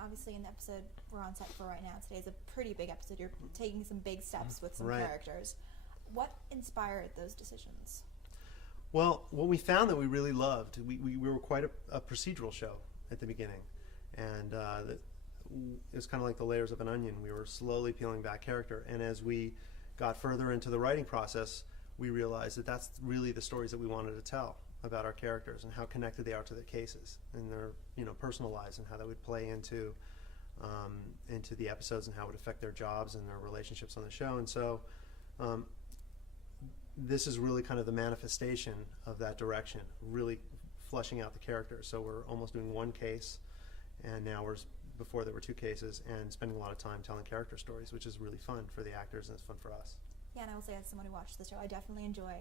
obviously in the episode we're on set for right now, today's a pretty big episode. You're taking some big steps with some characters. What inspired those decisions? Well, what we found that we really loved, we were quite a procedural show at the beginning. And it was kind of like the layers of an onion. We were slowly peeling back character. And as we got further into the writing process, we realized that that's really the stories that we wanted to tell about our characters and how connected they are to their cases and their personal lives and how that would play into the episodes and how it would affect their jobs and their relationships on the show. And so this is really kind of the manifestation of that direction, really fleshing out the characters. So we're almost doing one case, and now before there were two cases, and spending a lot of time telling character stories, which is really fun for the actors and it's fun for us. Yeah, and I will say, as someone who watched the show, I definitely enjoy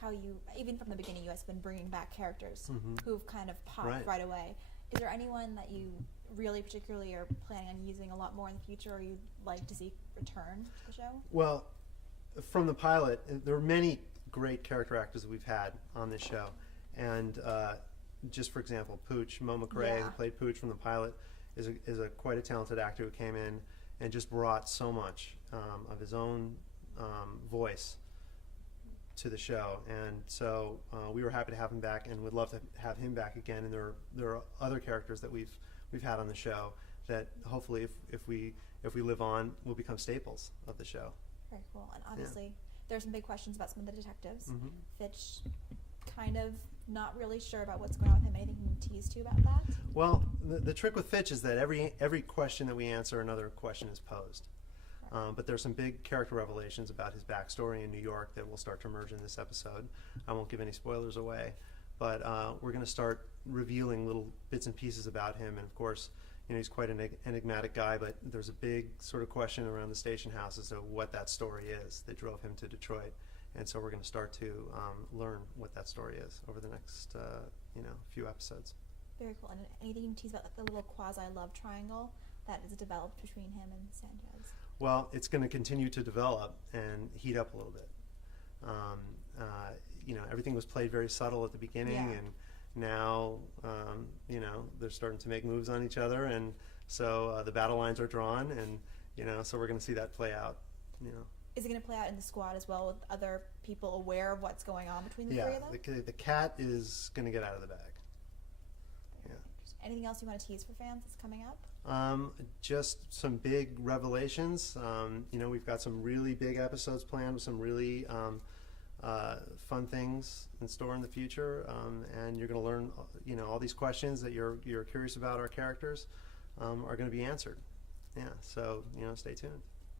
how you, even from the beginning, you guys have been bringing back characters who've kind of popped right away. Is there anyone that you really particularly are planning on using a lot more in the future, or you'd like to see return to the show? Well, from the pilot, there are many great character actors that we've had on this show. And just for example, Pooch, Mo McRae, who played Pooch from the pilot, is quite a talented actor who came in and just brought so much of his own voice to the show, and so we were happy to have him back, and would love to have him back again. And there are other characters that we've had on the show that hopefully, if we live on, will become staples of the show. Very cool. And obviously, there's some big questions about some of the detectives. Fitch, kind of not really sure about what's going on with him. Anything you can tease to about that? Well, the trick with Fitch is that every question that we answer, another question is posed. But there's some big character revelations about his backstory in New York that will start to emerge in this episode. I won't give any spoilers away, but we're going to start revealing little bits and pieces about him. And of course, he's quite an enigmatic guy, but there's a big sort of question around the station house as to what that story is that drove him to Detroit. And so we're going to start to learn what that story is over the next few episodes. Very cool. And anything you can tease about the little quasi-love triangle that is developed between him and Sanchez? Well, it's going to continue to develop and heat up a little bit. Everything was played very subtle at the beginning, and now, they're starting to make moves on each other, and so the battle lines are drawn, and so we're going to see that play out. Is it going to play out in the squad as well, with other people aware of what's going on between the three of them? Yeah, the cat is going to get out of the bag. Anything else you want to tease for fans that's coming up? Just some big revelations. We've got some really big episodes planned with some really fun things in store in the future, and you're going to learn, all these questions that you're curious about our characters are going to be answered. Yeah, so stay tuned.